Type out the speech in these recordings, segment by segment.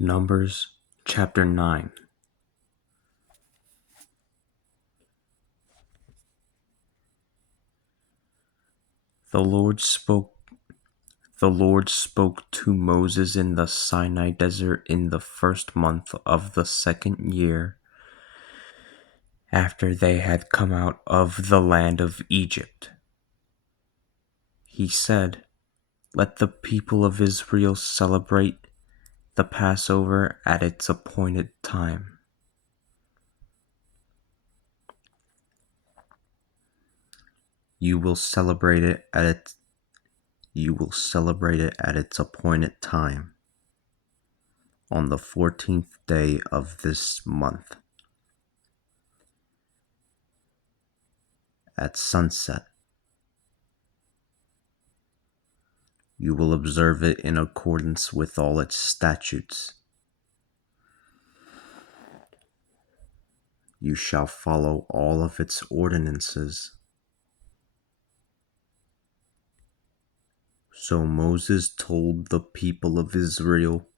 Numbers chapter 9. The Lord spoke to Moses in the Sinai desert in the first month of the second year after they had come out of the land of Egypt. He said, "Let the people of Israel celebrate the Passover at its appointed time. You will celebrate it at its appointed time on the 14th day of this month at sunset. You will observe it in accordance with all its statutes. You shall follow all of its ordinances." So Moses told the people of Israel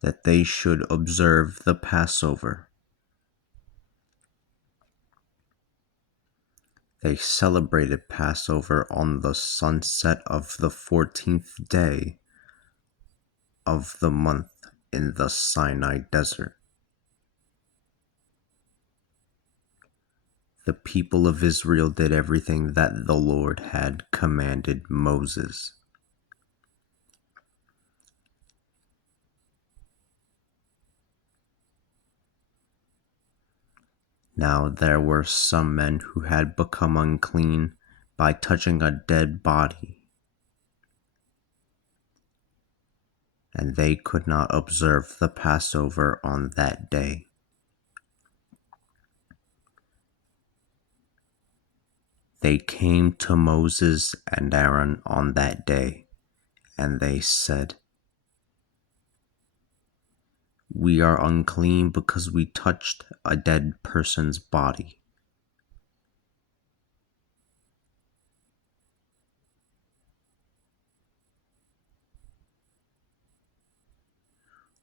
that they should observe the Passover. They celebrated Passover on the sunset of the 14th day of the month in the Sinai desert. The people of Israel did everything that the Lord had commanded Moses. Now there were some men who had become unclean by touching a dead body, and they could not observe the Passover on that day. They came to Moses and Aaron on that day, and they said, "We are unclean because we touched a dead person's body."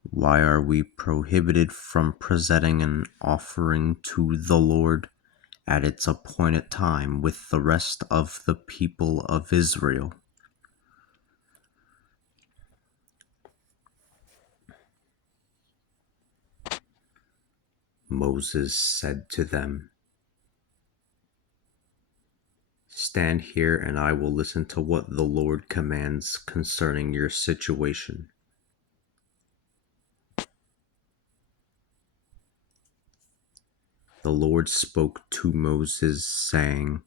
Why are we prohibited from presenting an offering to the Lord at its appointed time with the rest of the people of Israel? Moses said to them, "Stand here and I will listen to what the Lord commands concerning your situation." The Lord spoke to Moses, saying,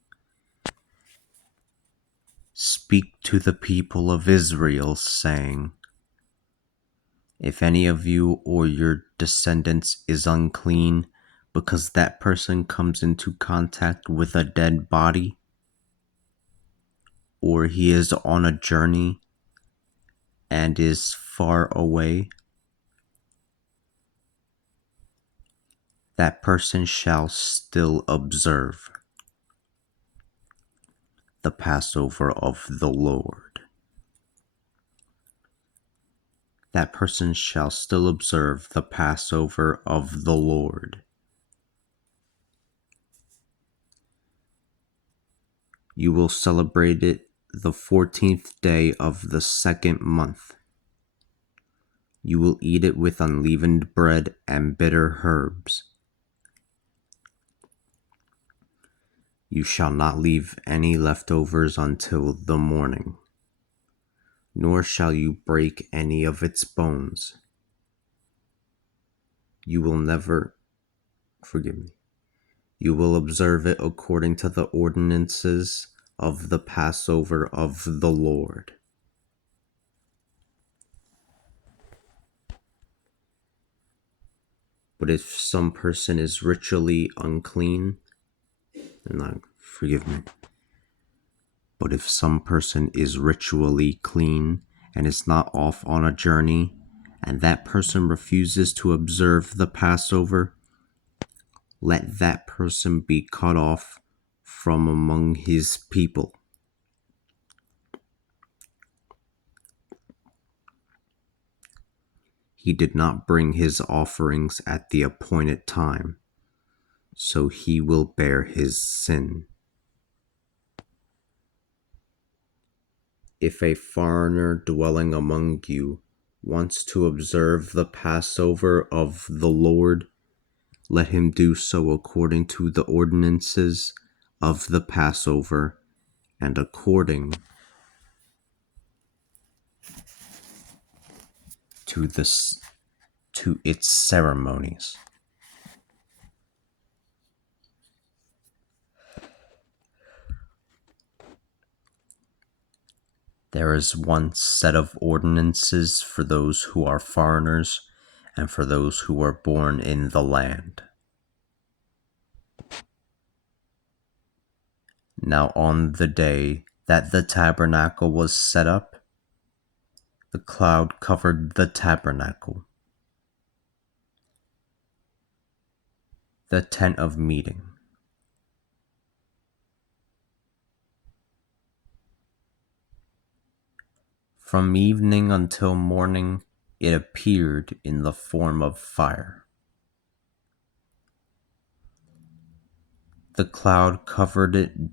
"Speak to the people of Israel, saying, if any of you or your descendants is unclean because that person comes into contact with a dead body, or he is on a journey and is far away, that person shall still observe the Passover of the Lord. That person shall still observe the Passover of the Lord. You will celebrate it the 14th day of the second month. You will eat it with unleavened bread and bitter herbs. You shall not leave any leftovers until the morning, nor shall you break any of its bones. You will observe it according to the ordinances of the Passover of the Lord. But if some person is ritually unclean, But if some person is ritually clean and is not off on a journey, and that person refuses to observe the Passover, let that person be cut off from among his people. he did not bring his offerings at the appointed time, so he will bear his sin. If a foreigner dwelling among you wants to observe the Passover of the Lord, let him do so according to the ordinances of the Passover and according to its ceremonies. There is one set of ordinances for those who are foreigners and for those who are born in the land. Now on the day that the tabernacle was set up, the cloud covered the tabernacle, the tent of meeting. From evening until morning, it appeared in the form of fire. The cloud covered it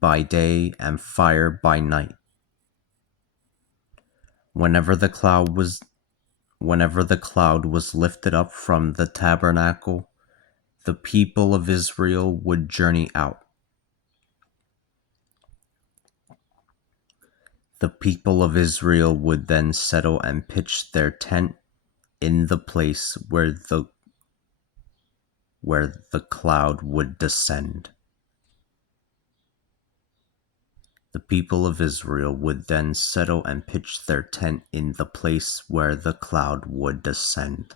by day and fire by night. Whenever the cloud was lifted up from the tabernacle, the people of Israel would journey out. The people of Israel would then settle and pitch their tent in the place where the cloud would descend. The people of Israel would then settle and pitch their tent in the place where the cloud would descend.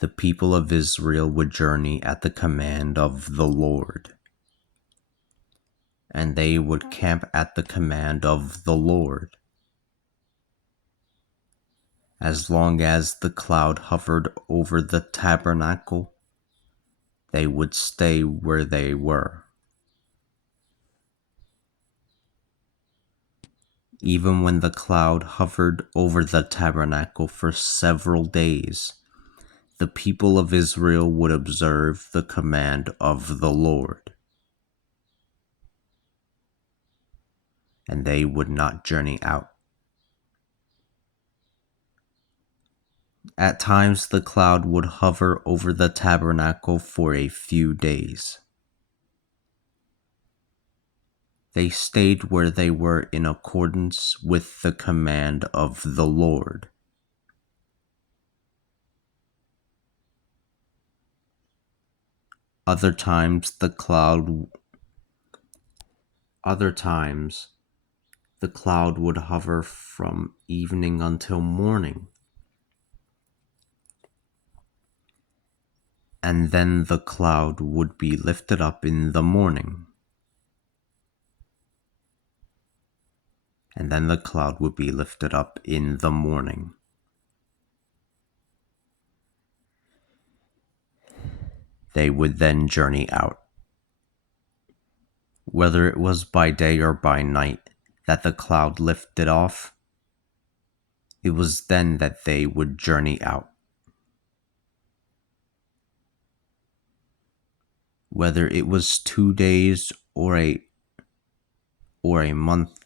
The people of Israel would journey at the command of the Lord, and they would camp at the command of the Lord. As long as the cloud hovered over the tabernacle, they would stay where they were. Even when the cloud hovered over the tabernacle for several days, the people of Israel would observe the command of the Lord, and they would not journey out. At times the cloud would hover over the tabernacle for a few days. They stayed where they were in accordance with the command of the Lord. Other times the cloud would hover from evening until morning. And then the cloud would be lifted up in the morning. And then the cloud would be lifted up in the morning. They would then journey out. Whether it was by day or by night that the cloud lifted off, it was then that they would journey out. Whether it was 2 days or a month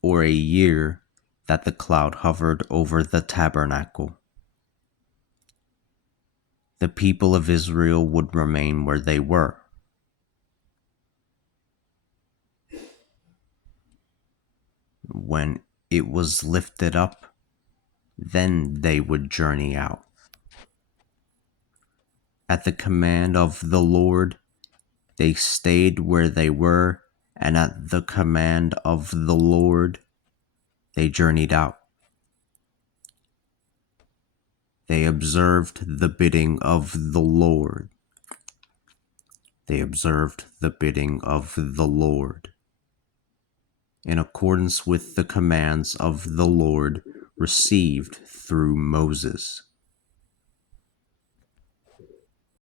or a year that the cloud hovered over the tabernacle, the people of Israel would remain where they were. When it was lifted up, then they would journey out. At the command of the Lord, they stayed where they were, and at the command of the Lord, they journeyed out. They observed the bidding of the Lord. They observed the bidding of the Lord, in accordance with the commands of the Lord received through Moses.